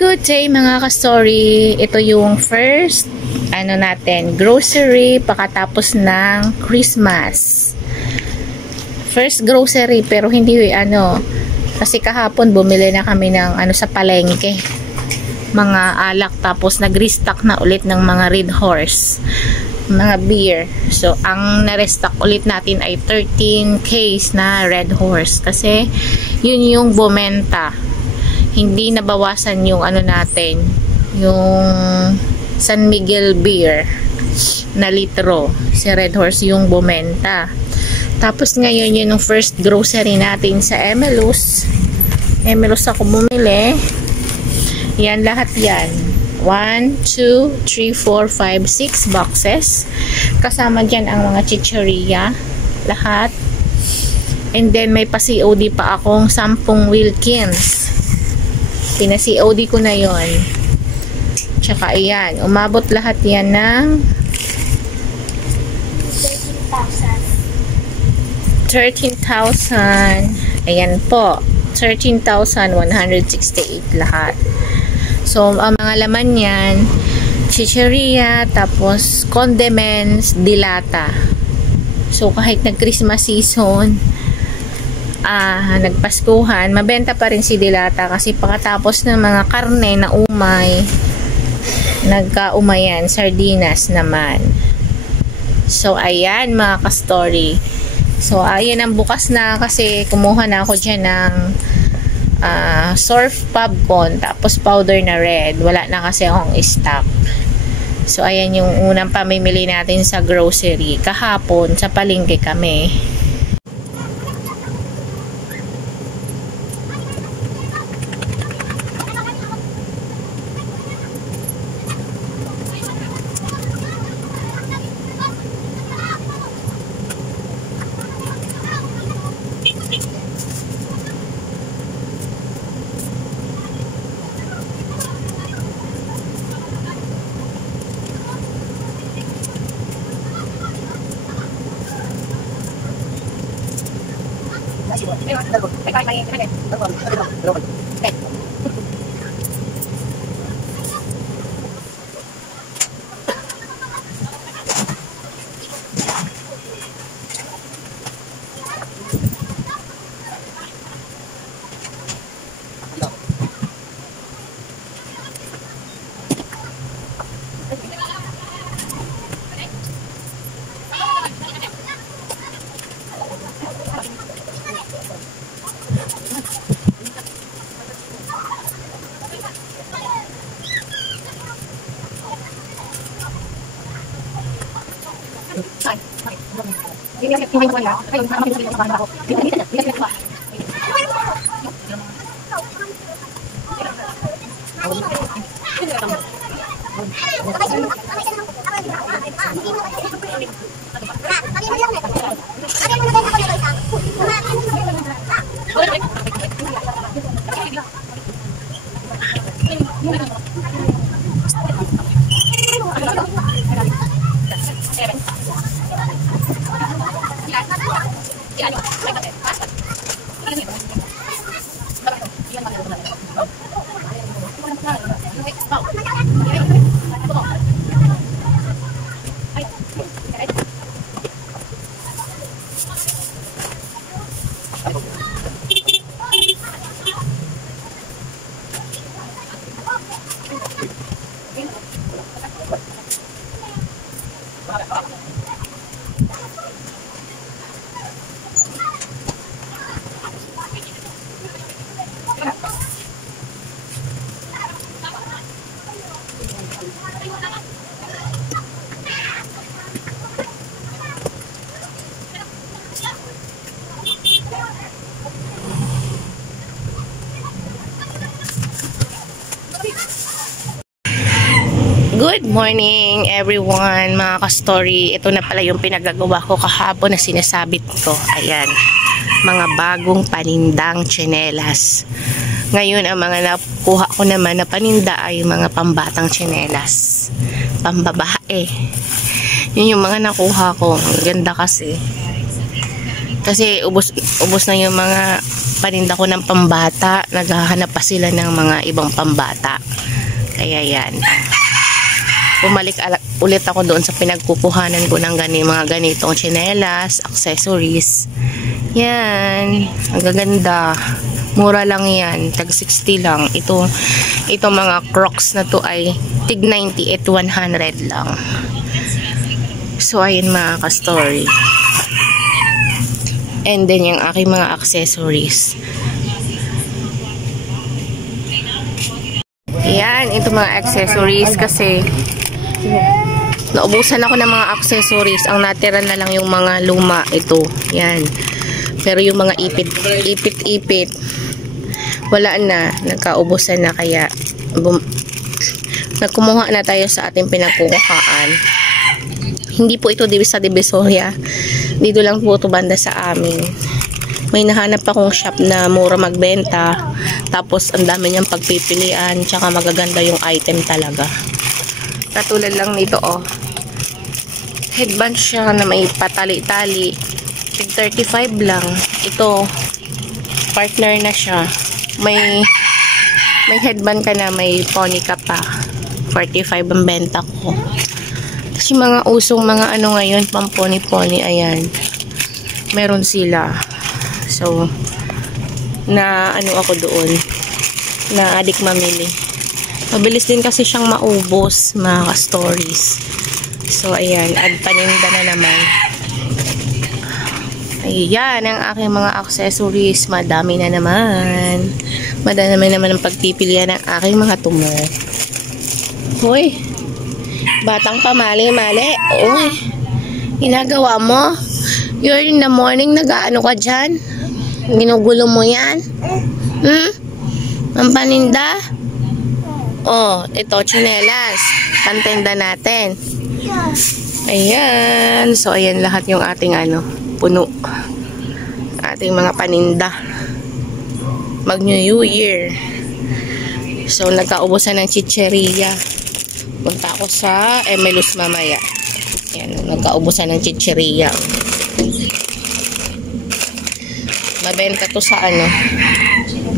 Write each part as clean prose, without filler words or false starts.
Good day mga ka-story. Ito yung first grocery pagkatapos ng Christmas. First grocery pero hindi kasi kahapon bumili na kami ng sa palengke. Mga alak tapos nag-restock na ulit ng mga Red Horse, mga beer. So ang na-restock ulit natin ay 13 case na Red Horse kasi yun yung bumenta. Hindi nabawasan yung natin, yung San Miguel beer na litro. Si Red Horse yung bumenta. Tapos ngayon yun yung first grocery natin sa Emelus. Emelus ako bumili. Yan lahat yan. 1, 2, 3, 4, 5, 6 boxes. Kasama dyan ang mga chicheria. Lahat. And then may pa-COD pa akong 10 Wilkins. Pina-COD ko na yon. Tsaka ayan, umabot lahat yan ng 13,000. Ayan po, 13,168 lahat. So ang mga laman yan, chicheria, tapos condiments, dilata. So kahit nag-Christmas season, nagpaskuhan, mabenta pa rin si dilata kasi pagkatapos ng mga karne na umay, nagka-umayan, sardinas naman. So ayan mga ka-story. So ayan ang bukas na kasi kumuha na ako dyan ng surf popcorn tapos powder na red. Wala na kasi akong stock. So ayan yung unang pamimili natin sa grocery. Kahapon sa palengke kami. Good morning everyone mga ka-story. Ito na pala yung pinagagawa ko kahapon na sinasabit ko. Ayan, mga bagong panindang tsinelas. Ngayon ang mga nakuha ko naman na paninda ay mga pambatang tsinelas, pambabae. Yun yung mga nakuha ko. Ang ganda kasi. Kasi ubos na yung mga paninda ko ng pambata. Naghahanap pa sila ng mga ibang pambata. Kaya yan. Bumalik ulit ako doon sa pinagkukuhanan ko ng mga ganitong tsinelas, accessories. Yan. Ang gaganda. Mura lang yan. Tag 60 lang. Ito mga Crocs na to ay tig 90 at 100 lang. So, ayun mga ka-story. And then, yung aking mga accessories. Yan. Ito mga accessories kasi naubusan ako ng mga accessories. Ang natira na lang yung mga luma. Ito. Yan. Pero yung mga ipit, wala na. Nagkaubusan na. Kaya nagkumuha na tayo sa ating pinagkukuhaan. Hindi po ito sa Divisoria. Dito lang po ito banda sa amin. May nahanap akong shop na mura magbenta. Tapos ang dami niyang pagpipilian. Tsaka magaganda yung item talaga. Katulad lang nito, oh. Headband siya na may patali-tali. 35 lang. Ito, partner na siya. May headband ka na, may pony ka pa. 45 ang benta ko. Kasi mga usong mga ano ngayon, pang pony-pony, ayan. Meron sila. So, na ano ako doon. Na adik mamili. Mabilis din kasi siyang maubos, mga ka-stories. So, ayan. Add paninda na naman. Ayan, ang aking mga accessories. Madami na naman. Madami naman ang pagpipilian ng aking mga tumo. Hoy, batang pamali-mali. Uy, ginagawa mo? You're in the morning, nag-aano ka dyan? Ginugulo mo yan? Ang paninda? Oh, ito, tsinelas. Pantenda natin. Ayan. So, ayan lahat yung ating puno. Ating mga paninda. Mag-New Year. So, nagkaubusan ng chicheria. Punta ako sa Emelus mamaya. Ayan, nagkaubusan ng chicheria. Mabenta to sa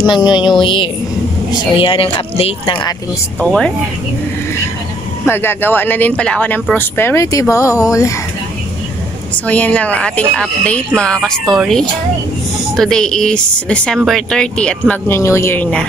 mag-New Year. So, yan ang update ng ating store. Magagawa na din pala ako ng Prosperity Bowl. So, yan lang ang ating update, mga ka-story. Today is December 30 at mag-New Year na.